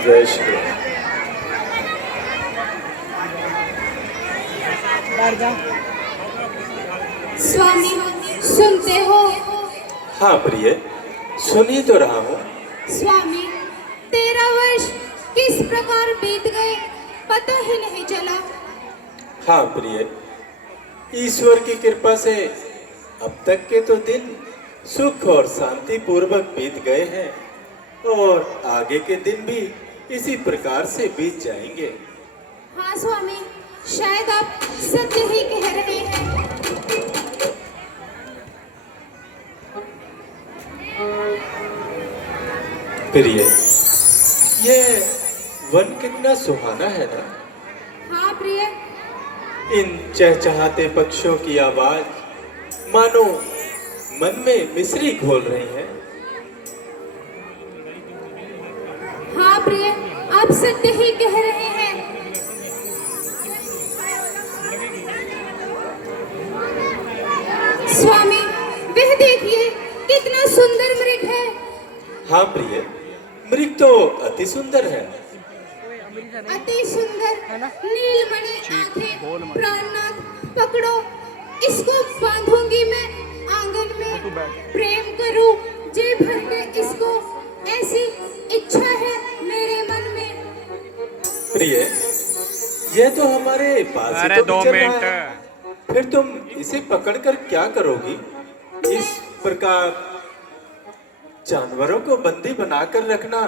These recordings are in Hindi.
जय श्री स्वामी सुनते हो? हाँ प्रिय, सुन ही तो रहा हूँ। स्वामी 13 वर्ष किस प्रकार बीत गए पता ही नहीं चला। हाँ प्रिय, ईश्वर की कृपा से अब तक के तो दिन सुख और शांति पूर्वक बीत गए हैं और आगे के दिन भी इसी प्रकार से बीत जाएंगे। हाँ स्वामी, शायद आप सत्य ही कह रहे हैं। प्रिय, ये वन कितना सुहाना है ना। हाँ प्रिय, इन चहचहाते पक्षियों की आवाज मानो मन में मिश्री घोल रही है। हाँ प्रिय, आप सत्य ही कह रहे हैं। स्वामी वह देखिए कितना सुंदर मृग है। हाँ प्रिय, मृग तो अति सुंदर है। अति सुंदर नीलमणि आंखें, प्राणनाथ पकड़ो, इसको बांधूंगी मैं आंगन में, प्रेम करूं जी भर के इसको, ऐसी इच्छा है मेरे मन में। प्रिय, यह तो हमारे पास ही तो 2 चल रहा मिनट। है। फिर तुम इसे पकड़कर क्या करोगी? इस प्रकार जानवरों को बंदी बनाकर रखना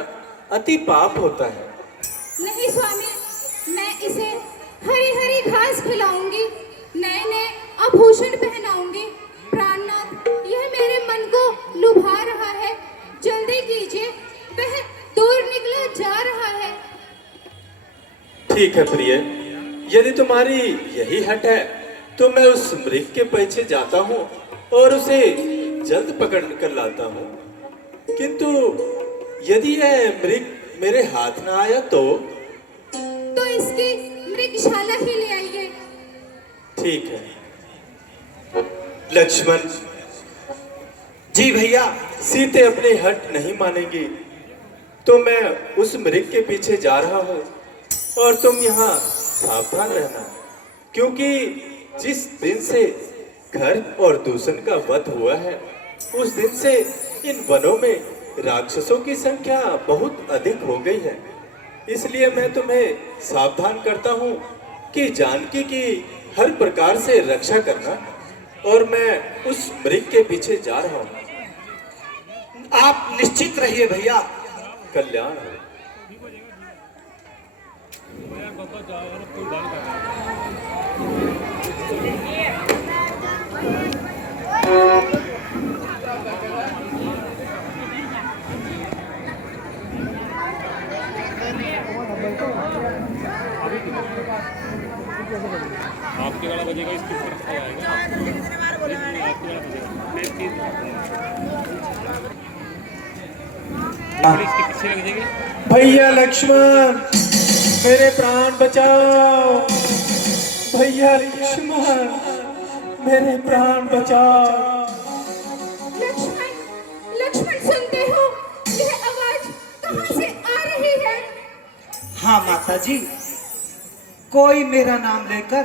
अति पाप होता है। नहीं स्वामी, मैं इसे हरी हरी घास खिलाऊंगी, नए नए आभूषण पहनाऊंगी। प्राणनाथ, यह मेरे मन को लुभा रहा है, जल्दी कीजिए, वह दूर निकला जा रहा है। ठीक है प्रिय, यदि तुम्हारी यही हट है तो मैं उस मृग के पीछे जाता हूँ और उसे जल्द पकड़ कर लाता हूँ। किंतु यदि यह मृग मेरे हाथ ना आया तो इसकी मृगशाला ही ले आइए। ठीक है। लक्ष्मण जी भैया। सीते अपनी हट नहीं मानेगी तो मैं उस मृग के पीछे जा रहा हूँ और तुम यहाँ सावधान रहना, क्योंकि जिस दिन से घर और दूषण का वध हुआ है उस दिन से इन वनों में राक्षसों की संख्या बहुत अधिक हो गई है। इसलिए मैं तुम्हें सावधान करता हूँ कि जानकी की हर प्रकार से रक्षा करना, और मैं उस मृग के पीछे जा रहा हूँ। आप निश्चित रहिए भैया। कल्याण हो। आपके वाला बजेगा, इसकी तरफ से आएगा। आपके वाला बजेगा, इसके पीछे लग जाएगी। भैया लक्ष्मण, मेरे प्राण बचाओ। भैया लक्ष्मण, मेरे प्राण बचाओ। लक्ष्मण, लक्ष्मण सुनते हो? यह आवाज कहां से आ रही है? हाँ माता जी, कोई मेरा नाम लेकर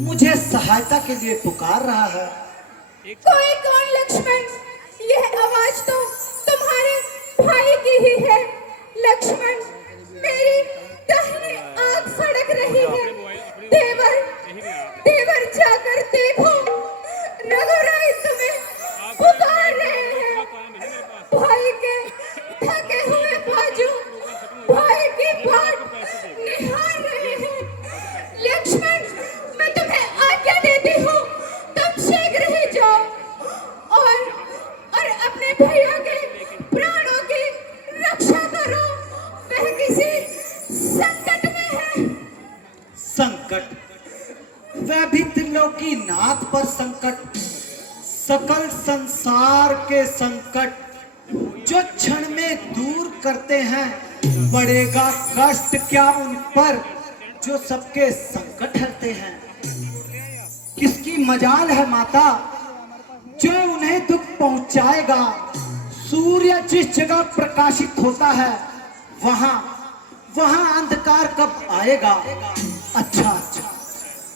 मुझे सहायता के लिए पुकार रहा है। कोई कौन लक्ष्मण? यह आवाज तो तुम्हारे भाई की ही है। लक्ष्मण, मेरी दाहिनी आंख फड़क रही है। देवर, देवर जाकर देखो, रघुराई तुम्हें पुकार रहे हैं। भाई के थके हुए बाजू भाई की बाट निहार रहे हैं। लक्ष्मण, मैं तुम्हें आज्ञा देती हूँ, तुम शीघ्र ही जाओ और अपने भैया के प्राणों की रक्षा करो। वह किसी संकट में है। संकट? वह भी त्रिलोकी नाथ पर संकट, सकल संसार के संकट जो क्षण में दूर करते हैं। पड़ेगा कष्ट क्या उन पर जो सबके संकट हरते हैं। किसकी मजाल है माता जो उन्हें दुख पहुंचाएगा। सूर्य जिस जगह प्रकाशित होता है वहां वहां अंधकार कब आएगा? अच्छा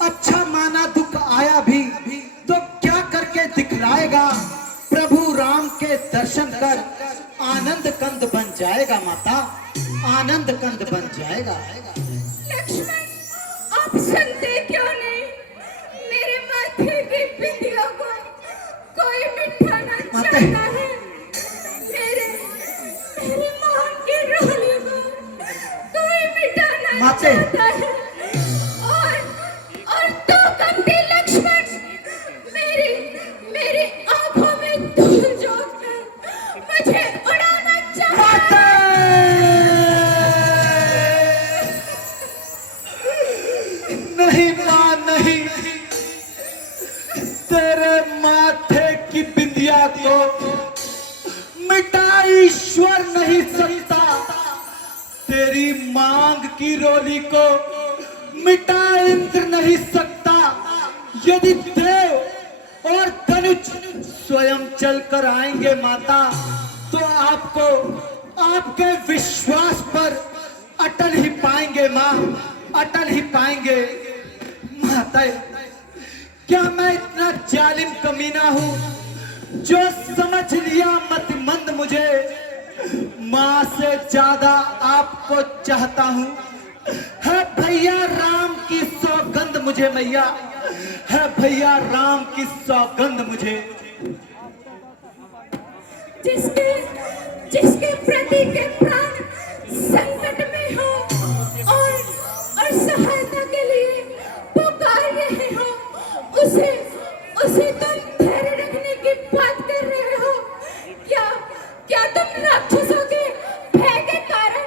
अच्छा माना दुख आया भी तो क्या करके दिखलाएगा? प्रभु राम के दर्शन कर आनंद कंद बन जाएगा माता, आनंद कंद बन जाएगा। लक्ष्मण, आप सुनते क्यों नहीं? मेरे माथे की बिंदिया को कोई मिटाना चाहता है, मेरे मेरी मां की रोली को कोई मिटाना माते। चाहता है। और तू कंपी लक्ष्मण, मेरी मेरी आंखों में धूल झोंककर मुझे उड़ाना चाहता है। नहीं मां नहीं, तेरे माथे की बिंदिया को मिटा ईश्वर नहीं सकता, तेरी मांग की रोली को मिटा इंद्र नहीं सकता। यदि देव और धनुष स्वयं चलकर आएंगे माता, तो आपको आपके विश्वास पर अटल ही पाएंगे मां, अटल ही पाएंगे। माता, क्या मैं इतना जालिम कमीना हूं जो समझ लिया मतिमंद मुझे? मां से ज्यादा आपको चाहता हूं, है भैया राम की सौगंध मुझे मैया, है भैया राम की सौगंध मुझे। जिसके जिसके प्रति के प्राण संकट में हो और सहायता के लिए पुकार रहे हो, उसे तुम धैर्य रखने की बात कर रहे हो। क्या तुम राक्षसों के भय के कारण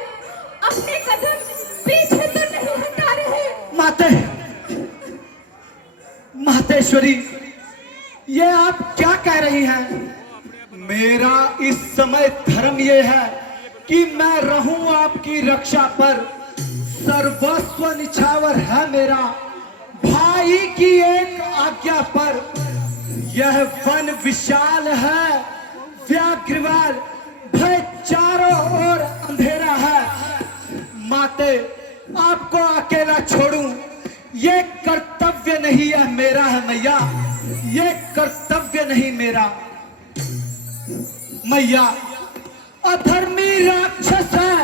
अपने कदम पीछे तो नहीं हटा रहे? मातेश्वरी, ये आप क्या कह रही हैं? मेरा इस समय धर्म ये है कि मैं रहूं आपकी रक्षा पर, सर्वस्व निछावर है मेरा भाई की एक आज्ञा पर। यह वन विशाल है व्याघ्रवाल, भय चारों ओर अंधेरा है। माते, आपको अकेला छोड़ूं ये कर्तव्य नहीं है मेरा, है मैया, ये कर्तव्य नहीं मेरा। मैया, अधर्मी राक्षस है,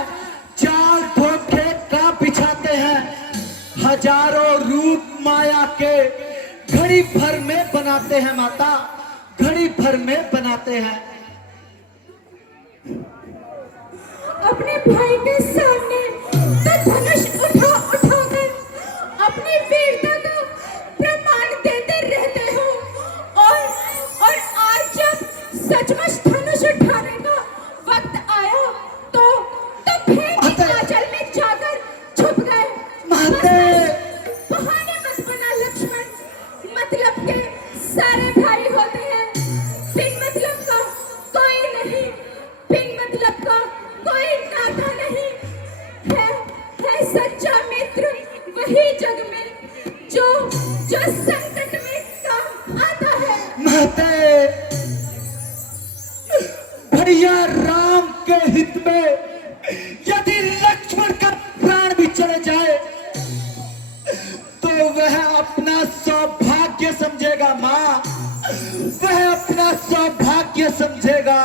जाल धोखे का बिछाते हैं, हजारों रूप माया के घड़ी भर में बनाते हैं माता, घड़ी भर में बनाते हैं। अपने भाई के सामने तो धनुष उठाकर अपनी वीरता का प्रमाण देते रहते हो, और आज जब सचमुच धनुष उठाने का वक्त आया तो भेड़ की आंचल में जाकर छुप गए। बहाने मत बना लक्ष्मण, मतलब के सारे भाई होते हैं, बिन मतलब का कोई नहीं, बिन मतलब का कोई नाता नहीं है सच्चा मित्र वही जग में जो संकट में काम आता है। माते, भैया राम के हित में यदि लक्ष्मण का प्राण भी चले जाए तो वह अपना सौभाग्य समझेगा मां, वह अपना सौभाग्य समझेगा।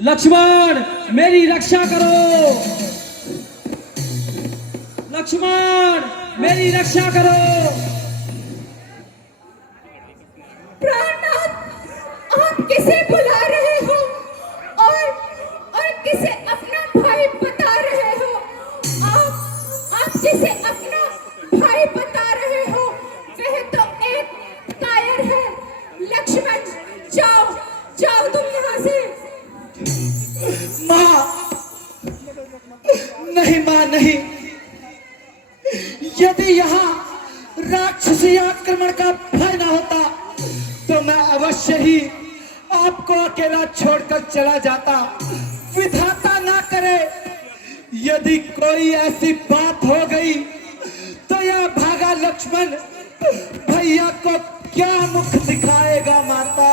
लक्ष्मण, मेरी रक्षा करो, लक्ष्मण मेरी रक्षा करो। प्राणनाथ, आप किसे बुला रहे हो और किसे अपना भाई बता रहे हो? आप जिसे अपना भाई बता रहे हो वह तो एक कायर है। लक्ष्मण, जाओ तुम यहाँ से। मां, नहीं मां नहीं, यदि यहाँ राक्षसी आक्रमण का भय न होता तो मैं अवश्य ही आपको अकेला छोड़कर चला जाता। विधाता ना करे, यदि कोई ऐसी बात हो गई तो यह भागा लक्ष्मण भैया को क्या मुख दिखाएगा माता।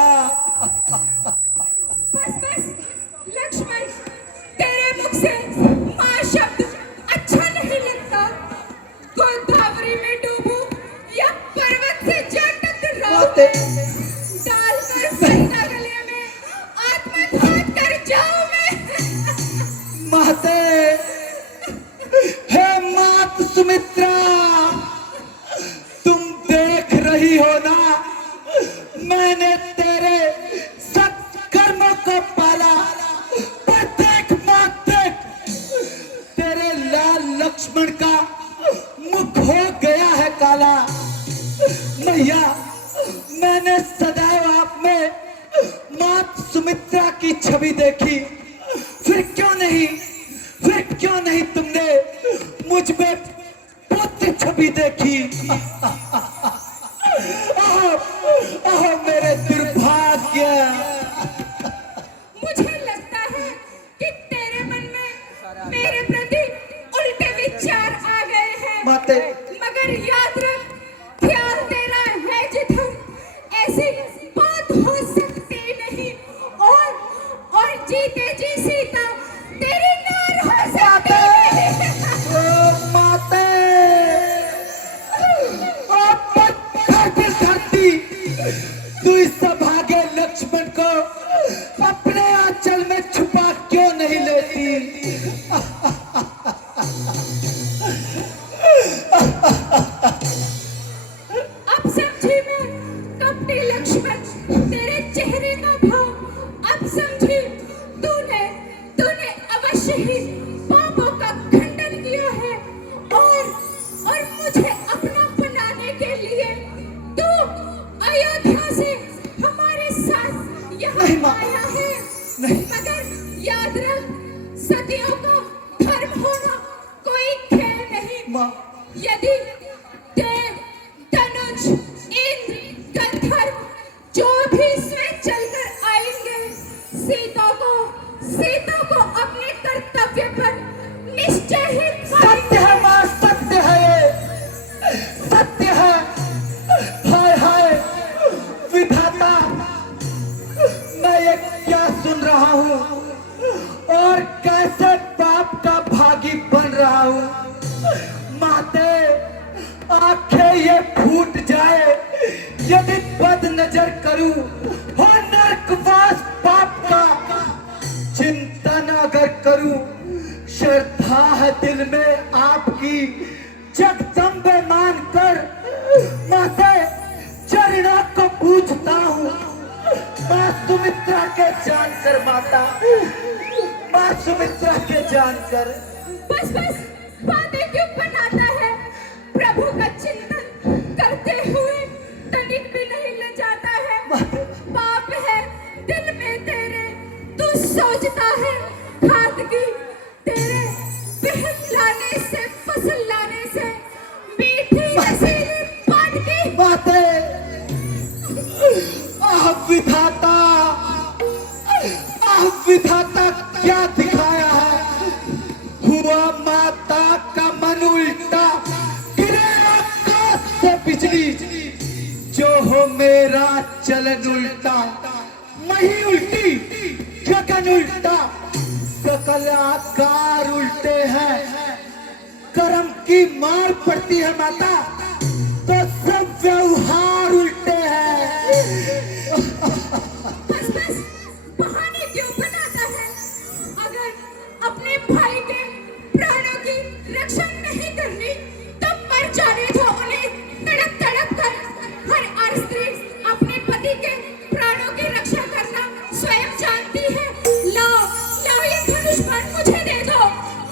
सुमित्रा की छवि देखी, फिर क्यों नहीं तुमने मुझ में पुत्र छवि देखी। आह मेरे दुर्भाग्य। मुझे लगता है कि तेरे मन में मेरे प्रति उल्टे विचार आ गए हैं। माते, मगर याद रख, ख्याल तेरा है जिधर, ऐसी बात हो सकती नहीं। और जीते जी सीता तेरी नार हो सकती नहीं। ओ माते, ओ पत्थर की धरती, तू इस सभागे लक्ष्मण को अपने आंचल में छुपा क्यों नहीं लेती। अब समझी मैं कपटी लक्ष्मण तेरे चेहरे का भाव। अब समझी तूने अवश्य ही पापों का खंडन किया है और मुझे अपना बनाने के लिए तू अयोध्या से हमारे साथ यहाँ नहीं माँ, आया है। नहीं। मगर याद रख, सतियों का धर्म होना कोई खेल नहीं। माँ, यदि देव, धनुष, इंद्र, गंधर्व जो भी इसमें चलकर आएंगे, सीता को अपने कर्तव्य पर निश्चय ही सत्य है माँ, सत्य है ये, सत्य है। हाय हाय विधाता, मैं ये क्या सुन रहा हूँ और कैसे पाप का भागी बन रहा हूँ। माते, आंखें ये फूट जाए यदि बद नजर करूं हो नरकवास पाप का चिंतन अगर करूं। श्रद्धा है दिल में आपकी जगदम्बे मानकर, माते चरणों को पूजता हूँ। माँ सुमित्रा के जानकर माता, माँ सुमित्रा के जानकर। बस बातें क्यों बनाता है? प्रभु का चिंतन करते हुए तनिक भी नहीं ले जाता है। पाप है दिल में तेरे, तू सोचता है खाद की, तेरे बहन लाने से, फसल लाने से, मीठी नसीली पान की बातें। आह विधाता, आह विधाता क्या दिखाया है। हुआ माता का मन उल्टा, गिरे आकाश से बिजली, जो हो मेरा चलन उल्टा। मही उल्टी, गगन उल्टा, सकल आकार उल्टे हैं। कर्म की मार पड़ती है माता तो सब व्यवहार उल्टे हैं। बस बहाने क्यों बनाता है? अगर अपने भाई के प्राणों की रक्षा नहीं करनी तो मर जाने दो उन्हें तड़प तड़प कर। हर स्त्री अपने पति के प्राणों की रक्षा करना स्वयं जानती है। लाओ ये धनुष बाण मुझे दे दो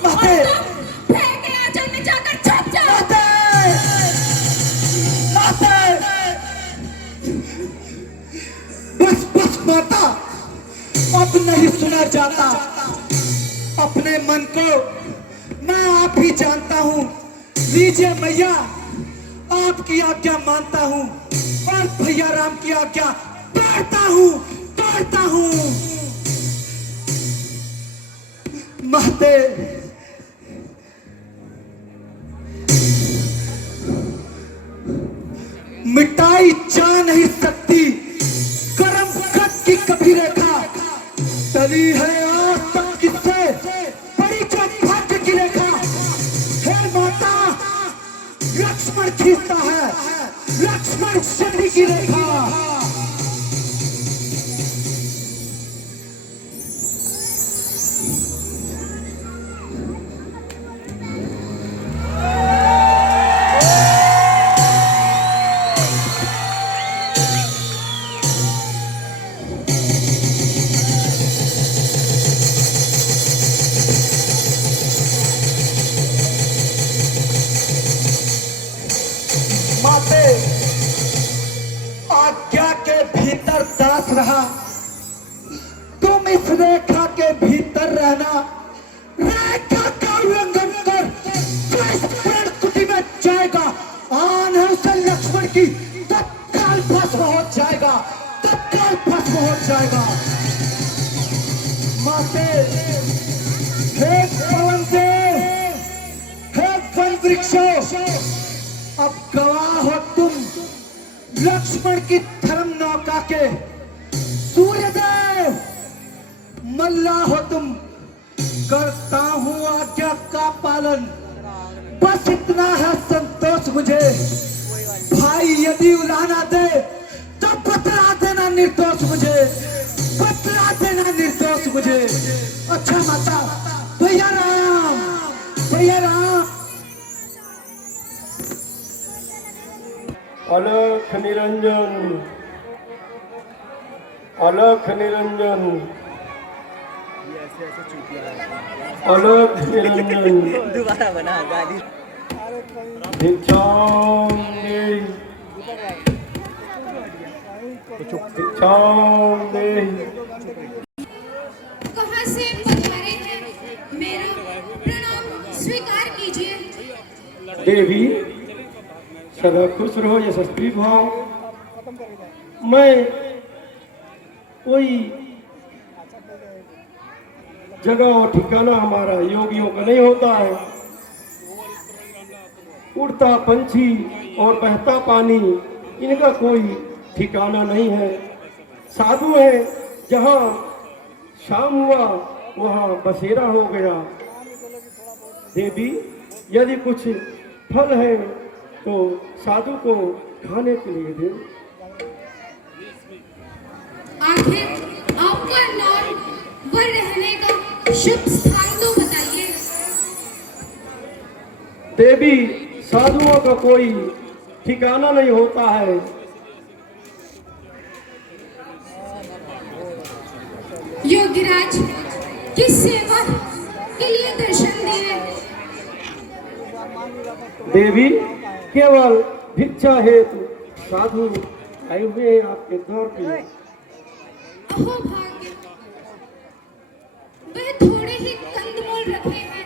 और तुम फेंके आंचल में जाकर छुप जाओ। बस माता, अब नहीं सुना जाता। अपने मन को मैं आप ही जानता हूँ। लीजिए मैया, आपकी आज्ञा मानता हूँ और भैया राम की आज्ञा तोड़ता हूँ। महते, मिटाई जा नहीं सकती कर्म कद की कभी रेखा। टली है आज तक किससे बड़ी जो भाग्य की रेखा। हे माता, लक्ष्मण खींचता है, लक्ष्मण शनि की रेखा। माते, आज्ञा के भीतर दास रहा, रेखा के भीतर रहना, रेखा का उल्लंघन कर जो इस प्रण कुटी में जाएगा, आन है उसे लक्ष्मण की तत्काल भस्म हो जाएगा, तत्काल भस्म हो जाएगा। माते, हे पवन देव, हे वन वृक्षों, अब गवाह हो तुम लक्ष्मण की धर्म नौका के। सूर्यदेव, मल्ला हो तुम, करता हूं आज्ञा का पालन, बस इतना है संतोष मुझे। भाई यदि उलाना दे तो बतला देना निर्दोष मुझे, बतला देना निर्दोष मुझे। अच्छा माता, भैया राम, भैया राम। अलख निरंजन, अलख निरंजन, अलख निरंजन। दोबारा बना गाली। भिक्षां देहि, भिक्षां देहि। कहाँ से पधारे हैं, मेरा प्रणाम स्वीकार कीजिए। देवी सदा खुश रहो, यशस्वी भाव। मैं कोई जगह और ठिकाना हमारा योगियों का नहीं होता है। उड़ता पंछी और बहता पानी, इनका कोई ठिकाना नहीं है। साधु है, जहाँ शाम हुआ वहाँ बसेरा हो गया। देवी यदि कुछ फल है तो साधु को खाने के लिए दे। आखिर आपका नाम व रहने का शुभ स्थान तो बताइए। देवी साधुओं का कोई ठिकाना नहीं होता है। योगीराज, किस सेवा के लिए दर्शन दिए? देवी केवल भिक्षा हेतु साधु आए हुए आपके द्वार पे। अहो भाग्य, वह थोड़े ही कंदमूल रखे हैं।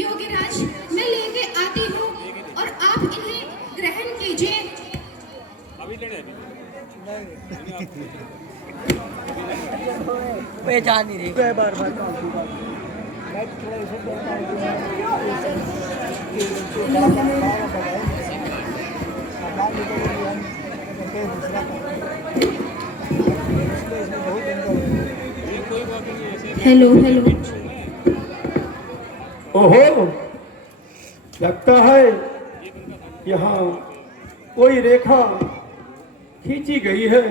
योगीराज, मैं लेके आती हूँ और आप इन्हें ग्रहण कीजिए। पहचान नहीं रही। बार बार हेलो हेलो। ओहो, लगता है यहाँ कोई रेखा खींची गई है।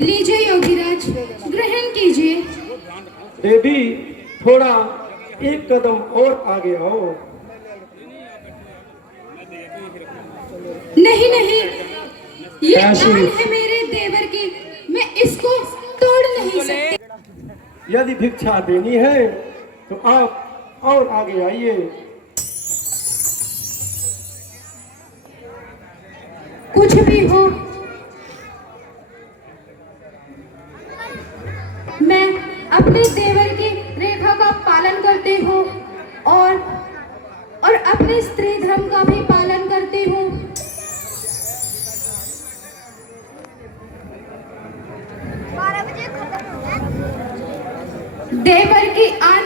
लीजिए योगीराज, ग्रहण कीजिए। देवी थोड़ा एक कदम और आगे आओ। नहीं नहीं, ये कैसे? आन है मेरे देवर की, मैं इसको तोड़ नहीं सकती। यदि भिक्षा देनी है तो आप और आगे आइए। कुछ भी हो, मैं अपने देवर की रेखा का पालन करती हूँ और अपने स्त्री धर्म का भी पालन करती हूँ। देवर की आन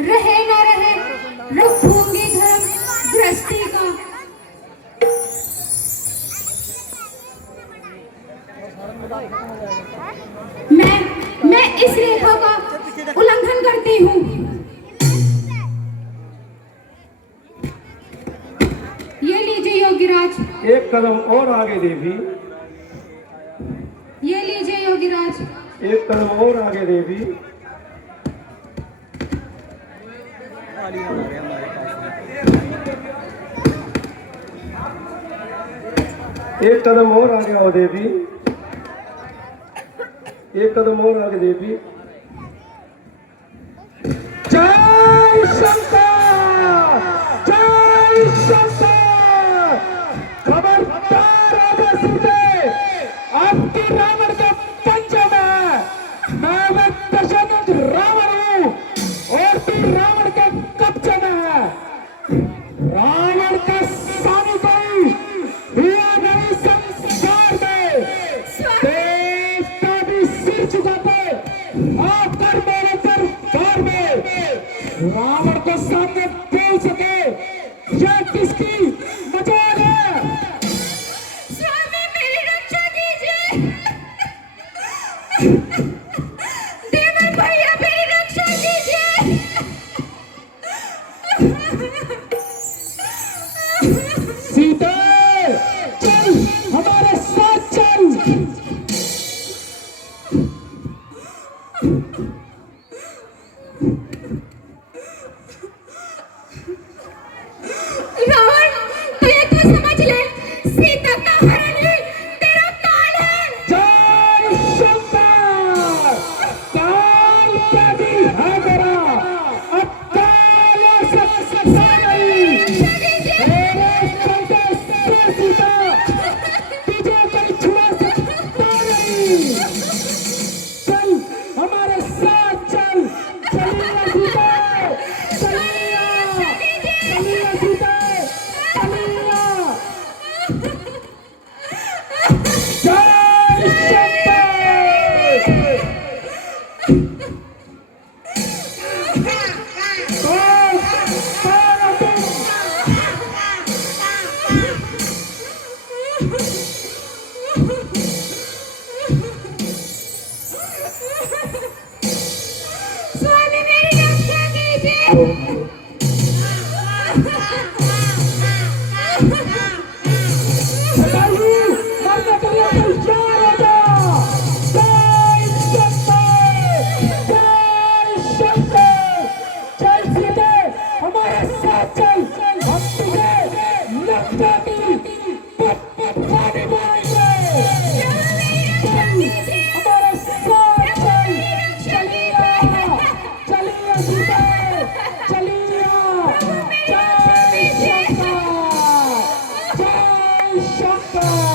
रहे न रहे, रखूंगी धर्म गृहस्थी का। मैं इस रेखा का उल्लंघन करती हूँ। ये लीजिए योगीराज। एक कदम और आगे देवी। ये लीजिए योगीराज। एक कदम और आगे देवी। एक कदम और आगे आओ देवी। एक कदम और आगे देवी। जय शंकर, जय शंकर। खबरदार राजा सीते, आपकी रावण के पंजे में मैं दशरथ रावण हूँ और तू रावण के कब्जे में है। रावण का सानी कोई हुआ नहीं संसार में। देश का भी सिर झुकाते आकर मेरे दरबार में रावण को सामने बोल सके यह किसकी मजाल है? स्वामी मेरी रक्षा कीजिए। देवर भैया मेरी रक्षा कीजिए। सीता चल हमारे साथ चल। रावण तो ये तो समझ ले, सीता का हरण ही तेरा काल है। जय शंकर। काल का भी है मेरा, अब काल सकता नहीं। तेरे चलते से सीता तुझे कोई छुड़ा सकता नहीं। चल हमारे साथ चल। चलिए सीता, चलिए, चलिए सीता, चलिए। जय शंकर। कौन है तुम? स्वामी मेरी रक्षा कीजिए। बताइए, मरने के लिए तैयार हो जाओ। जय शंकर, जय शंकर। चल सीते हमारे साथ चल, हम तुझे लंका की पानी मारेंगे। चल हमारे साथ चल। चलिए, चलिए सीते, चलिए। जय शंकर, जय शंकर।